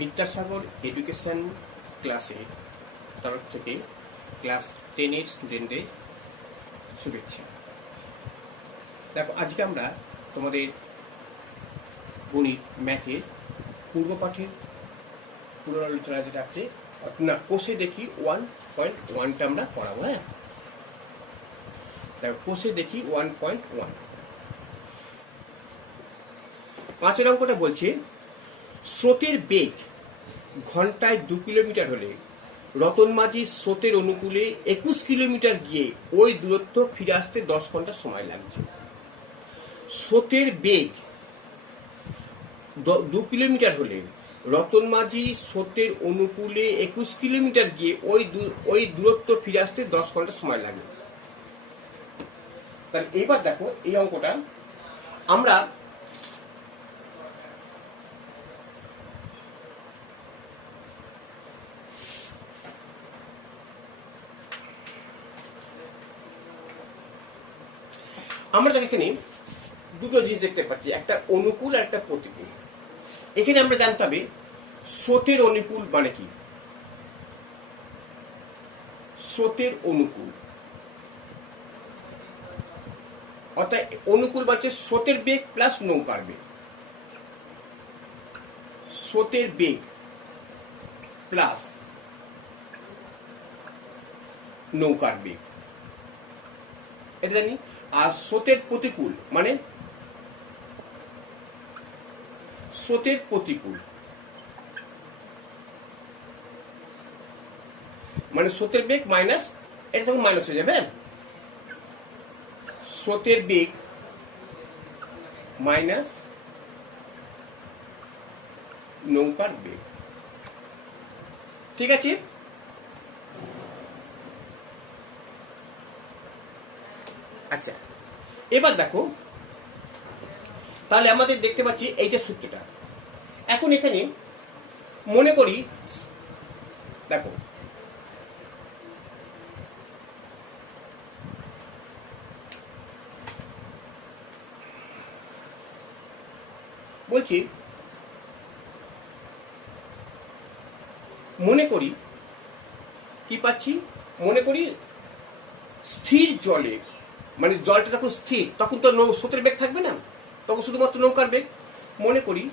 Vidyasagar education ক্লাসের তরফ থেকে ক্লাস 10-এর স্টুডেন্টদের শুভেচ্ছা। দেখো, আজকে আমরা তোমাদের গণিত ম্যাথের পূর্বপাঠের পুনরালোচনা যেটা আছে না, কোষে দেখি 1.1টা আমরা পড়াবো। হ্যাঁ, দেখো, কোষে দেখি 1.1 5 অঙ্কটা বলছে, স্রোতের বেগ ঘন্টায় 2 কিলোমিটার হলে রতন মাঝি স্রোতের অনুকূলে 21 কিলোমিটার গিয়ে ওই দূরত্ব ফিরে আসতে 10 ঘন্টা সময় লাগছে। স্রোতের বেগ 2 কিলোমিটার হলে রতন মাঝি স্রোতের অনুকূলে 21 কিলোমিটার গিয়ে ওই দূরত্ব ফিরে আসতে 10 ঘন্টা সময় লাগে। তাহলে এইবার দেখো, এই অঙ্কটা আমরা এখানে দুটো জিনিস দেখতে পাচ্ছি, একটা অনুকূল আর একটা প্রতিকূল। এখানে আমরা জানতে হবে স্রোতের অনুকূল মানে কি। স্রোতের অনুকূল অর্থাৎ অনুকূল মানে স্রোতের বেগ প্লাস নৌকার বেগ। স্রোতের বেগ প্লাস নৌকার বেগ, এটা জানি। আর স্রোতের প্রতিকূল মানে স্রোতের প্রতিকূল মানে স্রোতের বেগ মাইনাস, এটা তখন মাইনাস হয়ে যাবে। স্রোতের বেগ মাইনাস নৌকার বেগ, ঠিক আছে। আচ্ছা, এবার দেখো, তাহলে আমাদের দেখতে পাচ্ছি এইটা সূত্রটা। এখন এখানে মনে করি, দেখো, বলছি মনে করি কি পাচ্ছি, মনে করি স্থির জলে, মানে জলটা যখন স্থির তখন তো স্রোতের বেগ থাকবে না, তখন শুধুমাত্র নৌকার বেগ। মনে করি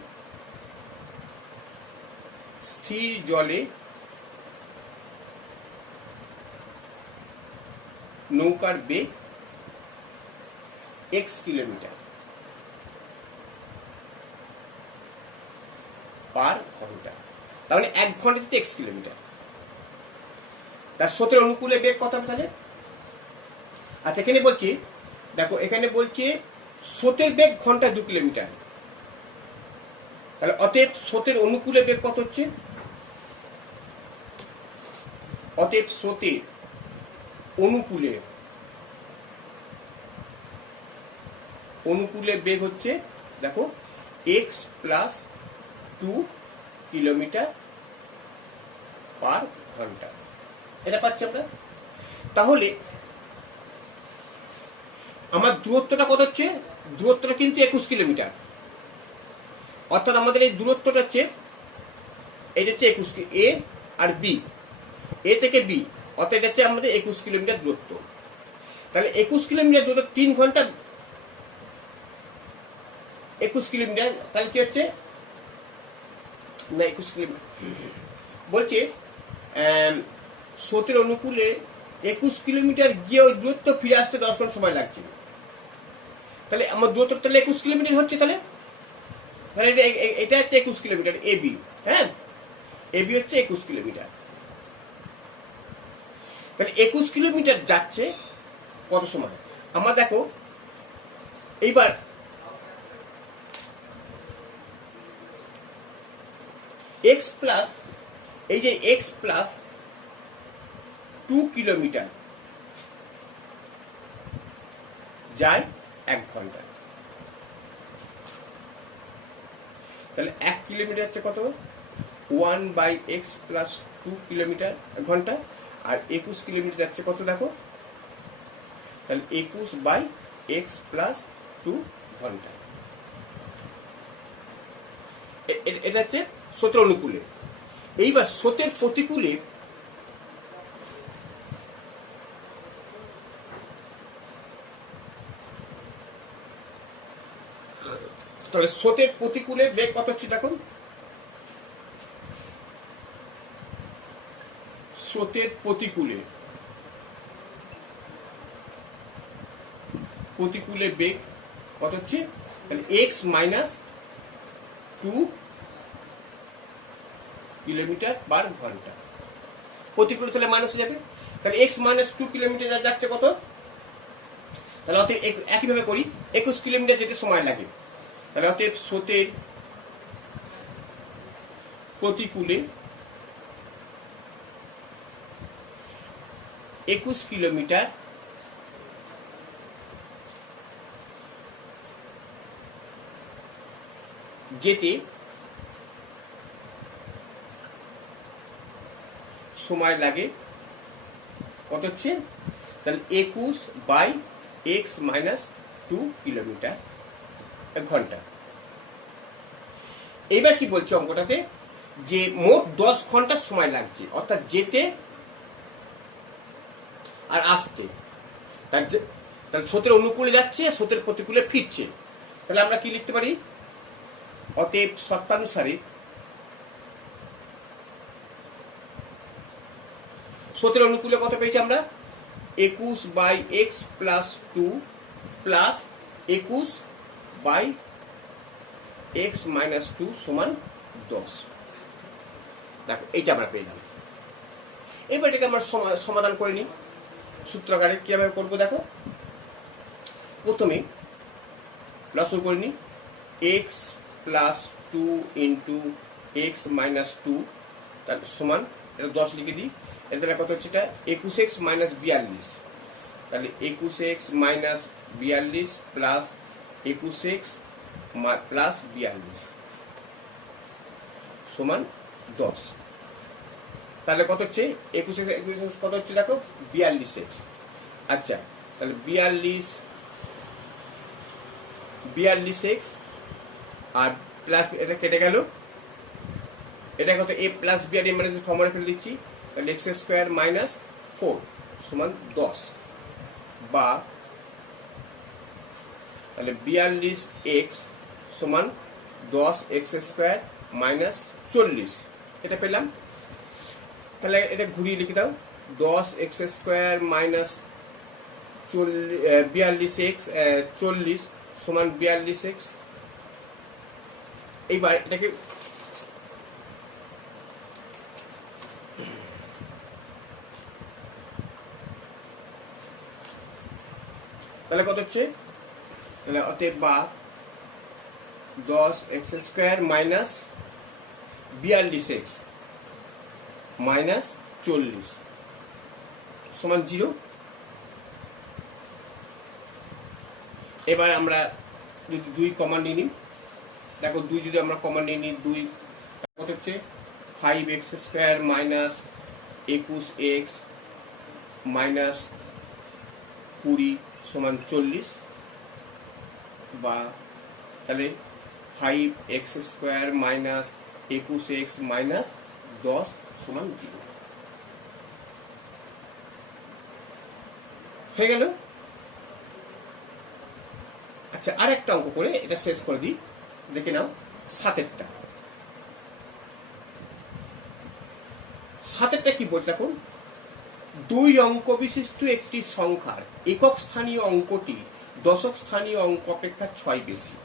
স্থির জলে নৌকার বেগ x কিলোমিটার পার ঘন্টা, তার মানে 1 ঘন্টাতে x কিলোমিটার। তার স্রোতের অনুকূলে বেগ কত হবে তাহলে? আচ্ছা, এখানে বলছি, দেখো, এখানে বলছে স্রোতের বেগ ঘন্টায় 2 কিলোমিটার, তাহলে অতএব স্রোতের অনুকূলে বেগ কত হচ্ছে? অতএব স্রোতের অনুকূলে বেগ হচ্ছে, দেখো, x প্লাস 2 কিলোমিটার পার ঘন্টা, এটা পাচ্ছি আমরা। তাহলে আমার দূরত্বটা কত হচ্ছে? দূরত্বটা কিন্তু 21 কিলোমিটার, অর্থাৎ আমাদের এই দূরত্বটা হচ্ছে, এটা হচ্ছে 21, এ আর বি, এ থেকে বি, অর্থাৎ এটা হচ্ছে আমাদের 21 কিলোমিটার দূরত্ব। তাহলে 21 কিলোমিটার দূরত্ব 3 ঘন্টা, 21 কিলোমিটার, তাহলে কি হচ্ছে না 21 কিলোমিটার বলছে, স্রোতের অনুকূলে 21 কিলোমিটার গিয়ে ওই দূরত্ব ফিরে আসতে 10 ঘন্টা সময় লাগছে। তাহলে আমার দূরত্ব তাহলে 21 কিলোমিটার হচ্ছে। তাহলে এটা হচ্ছে 21 কিলোমিটার এবি। হ্যাঁ, এবি হচ্ছে 21 কিলোমিটার। তাহলে 21 কিলোমিটার যাচ্ছে কত সময়? আমরা দেখো, এইবার x প্লাস, এই যে x প্লাস 2 কিলোমিটার যায় 1 ঘন্টা, তাহলে 1 কিলোমিটার হচ্ছে কত? 1/x প্লাস 2 কিলোমিটার ঘন্টা, আর 21 কিলোমিটার যাচ্ছে কত? দেখো, তাহলে 21/x+2 ঘন্টা। এটা হচ্ছে স্রোতের অনুকূলে। এইবার স্রোতের প্রতিকূলে তাহলে স্রোতের প্রতিকূলে বেগ কত হচ্ছে দেখুন, স্রোতের প্রতিকূলে বেগ কত হচ্ছে, তাহলে x-2 কিলোমিটার/ঘন্টা। প্রতিকূলে তাহলে মাইনাস হয়ে যাবে, তাহলে x-2 কিলোমিটার যাচ্ছে কত, তাহলে অতএব একইভাবে করি 21 কিলোমিটার যেতে সময় লাগে। তাহলে অতএব স্রোতের প্রতিকূলে 21 কিলোমিটার যেতে সময় লাগে কত হচ্ছে, তাহলে 21/x-2 কিলোমিটার/ঘন্টা। এবার কি বলছে অঙ্কটাতে, যে মোট 10 ঘন্টা সময় লাগছে, অর্থাৎ যেতে আর আসতে। তাহলে স্রোতের অনুকূলে যাচ্ছে, স্রোতের প্রতিকূলে ফিরছে। তাহলে আমরা কি লিখতে পারি, অতএব শর্তানুসারে স্রোতের অনুকূলে কত পেয়েছি আমরা, 21/x+2 প্লাস 21/x-2 সমান 10। দেখো এইটা আমরা পেলাম। এবার এটাকে আমরা সমাধান করে নিই সূত্রাকারে। কিভাবে করবো দেখো, প্রথমে লসাগু করে নিই, x+2 × x-2 তার সমান, এটা 10 লিখে দিই। তাহলে কত হচ্ছে, এটা 21x - 42, তাহলে 21x - 42 প্লাস 21x প্লাস 42 সমান 10। তাহলে কত হচ্ছে, 21x কত হচ্ছে দেখো, 42x। আচ্ছা, তাহলে 42x আর প্লাস এটা কেটে গেল, এটা কত, a প্লাস b আর a মাইনাস ফর্মুলা ফেলে দিচ্ছি, তাহলে x² - 4 সমান 10, বা তাহলে 42x সমান 10x² - 40, এটা পেলাম। তাহলে এটা ঘুরিয়ে লিখে দাও, 10x² - 42x 40 সমান 42x। এইবার এটাকে তাহলে কত হচ্ছে, তাহলে অতএব বা 10x² - 42x - 40 সমান 0। এবার আমরা যদি 2 কমন নিয়ে নিই, দেখো 2 যদি আমরা কমন নিয়ে নিই, 2 কত হচ্ছে, 5x² - 21x - 20 সমান 40, বা তাহলে 5x² - 21x - 10 সমান 0 হয়ে গেল। আচ্ছা, আর একটা অঙ্ক করে এটা শেষ করে দিই, দেখে নাও 7এরটা। 7এরটা কি বলছে দেখুন, 2 অঙ্ক বিশিষ্ট একটি সংখ্যার একক স্থানীয় অঙ্কটি দশক স্থানীয় অঙ্ক অপেক্ষা 6 বেশি।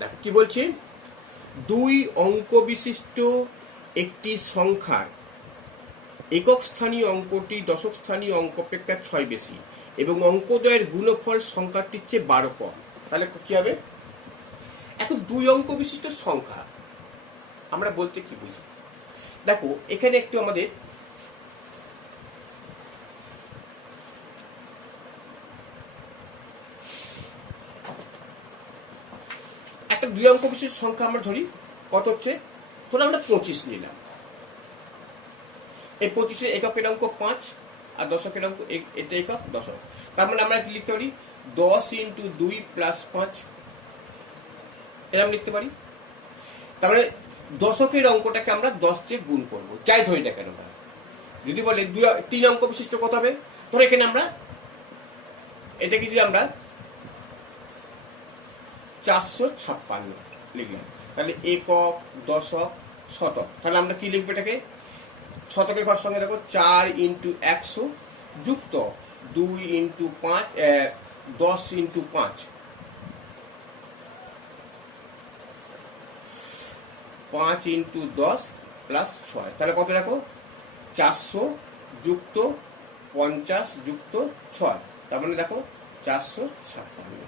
দেখো কি বলছি, 2 অঙ্ক বিশিষ্ট একটি সংখ্যার একক স্থানীয় অঙ্কটি দশক স্থানীয় অঙ্ক অপেক্ষা 6 বেশি এবং অঙ্কদ্বয়ের গুণফল সংখ্যাটির চেয়ে 12 কম। তাহলে কি হবে, এখন 2 অঙ্ক বিশিষ্ট সংখ্যা আমরা বলতে কি বুঝি, দেখো এখানে একটু আমাদের একটা 2 অঙ্ক বিশিষ্ট সংখ্যা আমরা ধরি, কত হচ্ছে, ধরো আমরা 25 নিলাম, এই 25-এর এককের অঙ্ক 5 আর দশকের অঙ্ক এটা একক দশক। তার মানে আমরা কি লিখতে পারি 10 × 2 + 5 এরকম লিখতে পারি। তার মানে দশকের অঙ্কটাকে আমরা 10 দিয়ে গুণ করবো, যাই ধরি না কেন। যদি বলে 3 অঙ্ক বিশিষ্ট কত হবে, ধরো এখানে আমরা এটাকে যদি আমরা 456 লিখলাম, তাহলে একক দশক শতক, তাহলে আমরা কি লিখবো এটাকে, শতকের ঘর সঙ্গে দেখো 4 × 100 যুক্ত 2 × 5 10 × 5 5 × 10 + 6, তাহলে কত দেখো 400 যুক্ত 50 যুক্ত 6, তার মানে দেখো 456।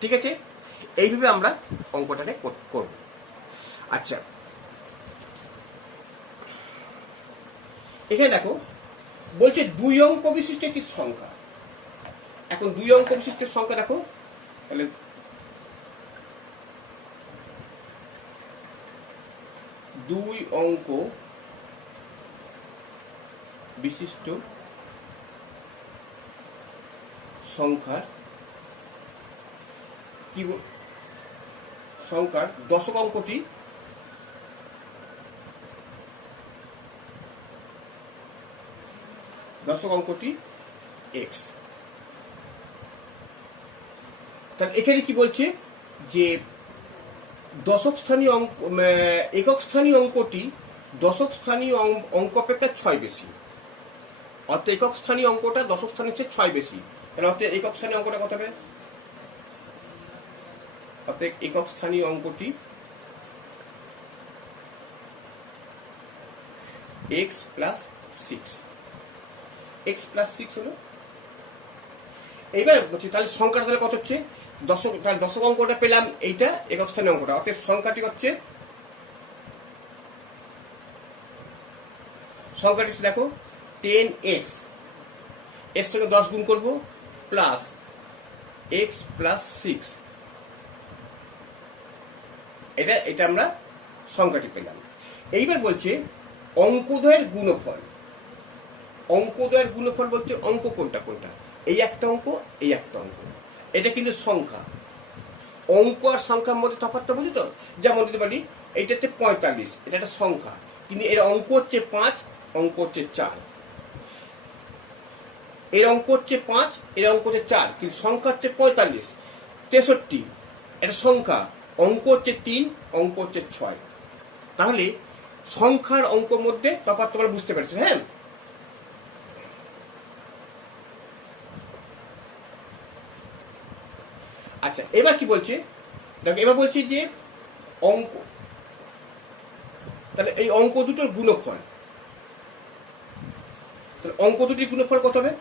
ঠিক আছে, এইভাবে আমরা অঙ্কটাকে করব। আচ্ছা, এখানে দেখো বলছে 2 অঙ্ক বিশিষ্ট একটি সংখ্যা। এখন 2 অঙ্ক বিশিষ্ট সংখ্যা দেখো, তাহলে 2 অঙ্ক বিশিষ্ট সংখ্যার কি সংখ্যার দশক অঙ্কটি x। তাহলে এখানে কি বলছে যে দশক স্থানীয় অঙ্ক একক স্থানীয় অঙ্কটি দশক স্থানীয় অঙ্ক অপেক্ষা 6 বেশি, অর্থাৎ একক স্থানীয় অঙ্কটা দশক স্থানীয় চেয়ে 6 বেশি। তাহলে অর্থাৎ একক স্থানীয় অঙ্কটা কত হবে, অর্থাৎ একক স্থানীয় অঙ্কটি x + 6, x + 6 হলো। এইবার বলছি তাহলে সংখ্যাটা তাহলে কত হচ্ছে, তাহলে দশক অঙ্কটা পেলাম, এইটা একক স্থানীয় অঙ্কটা, অর্থাৎ সংখ্যাটি হচ্ছে দেখো 10x, এর সঙ্গে 10 গুণ করবো প্লাস x + 6, এটা আমরা সংখ্যাটি পেলাম। এইবার বলছে অঙ্কদ্বয়ের গুণফল। অঙ্কদ্বয়ের গুণফল বলছে অঙ্ক কোনটা কোনটা, এই একটা অঙ্ক এই একটা অঙ্ক, এটা কিন্তু সংখ্যা। অঙ্ক আর সংখ্যার মধ্যে তফাৎটা বুঝি তো, যেমন যদি বলি এইটাতে 45, এটা একটা সংখ্যা, কিন্তু এর অঙ্ক হচ্ছে 5, অঙ্ক হচ্ছে 4, এর অঙ্ক হচ্ছে 5, এর অঙ্ক হচ্ছে 4, কিন্তু সংখ্যা হচ্ছে 45, 63, এটা সংখ্যা, অঙ্ক হচ্ছে 3, অঙ্ক হচ্ছে 6। তাহলে সংখ্যার অঙ্কের মধ্যে তফাৎ তোমরা বুঝতে পারছো। হ্যাঁ, আচ্ছা এবার কি বলছে দেখো, এবার বলছে যে অঙ্ক, তাহলে এই অঙ্ক দুটোর গুণফল, তাহলে অঙ্ক দুটির গুণফল কত হবে,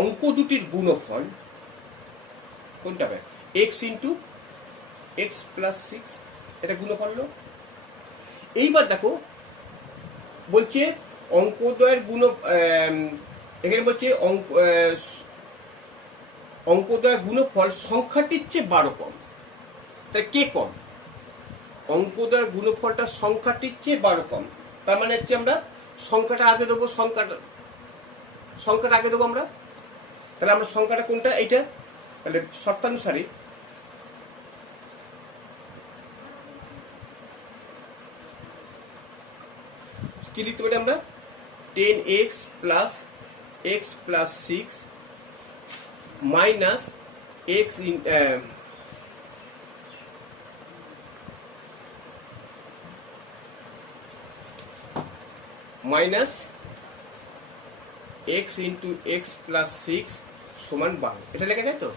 অঙ্ক দুটির গুণফল কোনটা হবে, x × x + 6, এটা গুণফল হলো। এইবার দেখো বলছে অঙ্কদ্বয়ের এখানে বলছে অঙ্কদ্বয়ের গুণফল সংখ্যাটির চেয়ে 12 কম, তাই কে কম, অঙ্কদ্বয়ের গুণফলটা সংখ্যাটির চেয়ে 12 কম, তার মানে হচ্ছে আমরা সংখ্যাটা আগে দেবো, সংখ্যাটা আগে দেবো আমরা। তাহলে আমরা সংখ্যাটা কোনটা, এইটা, তাহলে শর্তানুসারে কি লিখতে পারি আমরা, 10x + x + 6 minus x minus x × x + 6 সমান 12, এটা লেখা যায় তো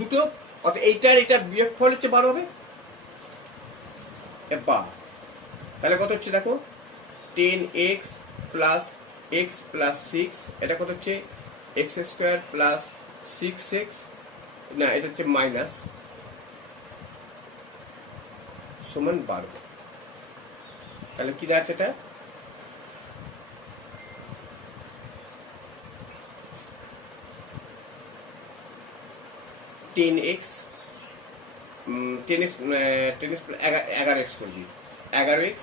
দুটো, অর্থাৎ এইটার এটা বিয়োগফল হচ্ছে 12 হবে, 12। তাহলে কত হচ্ছে দেখো 10x + x + 6, এটা কত হচ্ছে x² + 6x, না এটা হচ্ছে মাইনাস সমান 12। তাহলে কি দাঁড়াচ্ছে এটা, 10x 10x 10x 11x করে দিই 11x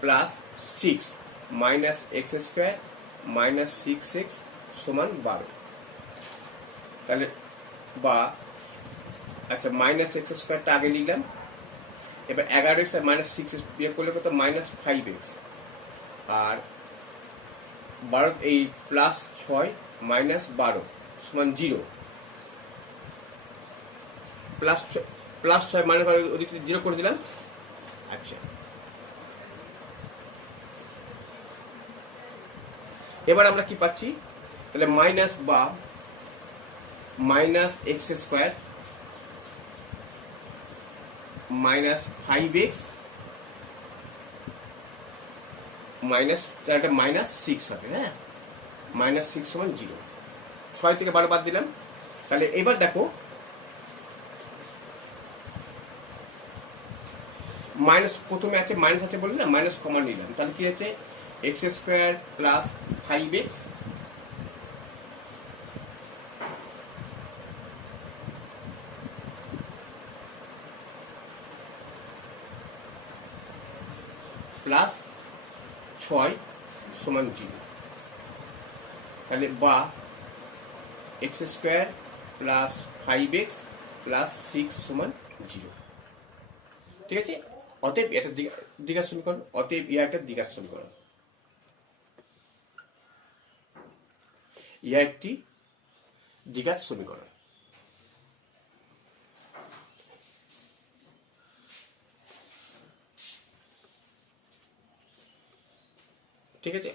plus 6 minus x square minus 6x সমান 12। তাহলে বা আচ্ছা মাইনাস এক্স স্কোয়ারটা আগে লিখলাম, এবার 11x আর মাইনাস 6x বিয়োগ করলে কত মাইনাস 5x, আর 12 এই প্লাস 6 মাইনাস 12 সমান 0, প্লাস 6 মাইনাস 12 ওদিকে 0 করে দিলাম। আচ্ছা এবার আমরা কি পাচ্ছি, তাহলে মাইনাস বা minus x square minus 5x minus একটা মাইনাস 6 হবে, হ্যাঁ মাইনাস 6 সমান 0, 6 থেকে 12 বাদ দিলাম। তাহলে এবার দেখো মাইনাস প্রথমে আছে মাইনাস আছে বললে না, মাইনাস কমন নিলাম, তাহলে কি হচ্ছে x square plus 5x plus 6 সমান 0। তাহলে বা x square plus 5x plus 6 সমান 0। ঠিক আছে, অতএব এটা দ্বিঘাত সমীকরণ, অতএব ইহা একটা দ্বিঘাত সমীকরণ, ইহা একটি দ্বিঘাত সমীকরণ। ঠিক আছে।